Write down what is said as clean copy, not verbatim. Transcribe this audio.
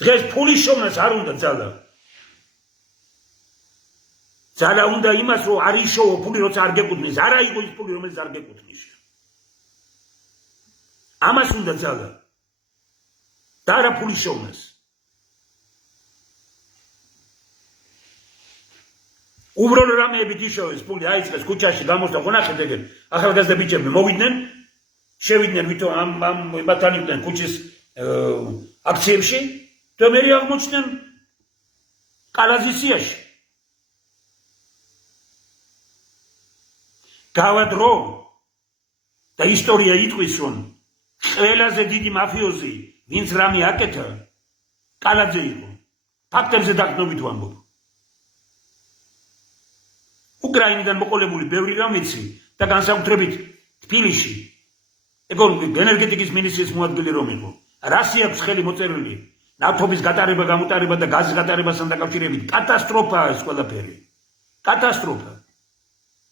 დღეს ფულის შოვნას არ უნდა ძალა. ძალა უნდა იმას, რომ არ იშოვო ფული, როცა არ გეკუთვნის. არა იყო ის ფული, რომელიც არ გეკუთვნის. ამას უნდა ძალა. და არა ფულის შოვნას. უბრალოდ რამეებით იშოვეს ფული, აიწყეს ქუჩაში გამოსდა, ხონახეთ ეგეთ. ახალგაზრდა ბიჭები მოვიდნენ, შევიდნენ ვითომ ამ ბატალიონთან ქუჩის აქციებში, და მე აღმოჩნდნენ კალაზისიაში. გავა დრო და ისტორია იტყვის, რომ ყველაზე დიდი მაფიოზი, ვინც რამე აკეთა, კალაძე იყო. ფაქტებზე დაყრდნობით ვამბობ. უკრაინიდან მოყოლებული ბევრი რამ ვიცი და განსაკუთრებით თბილისში ენერგეტიკის მინისტრის მოადგილე რომ იყო. რასი აქვს ხელი მოწერილი ნავთობის გატარება, გამოტარება და გაზის გატარებასთან დაკავშირებით. კატასტროფაა ეს ყველაფერი. კატასტროფა.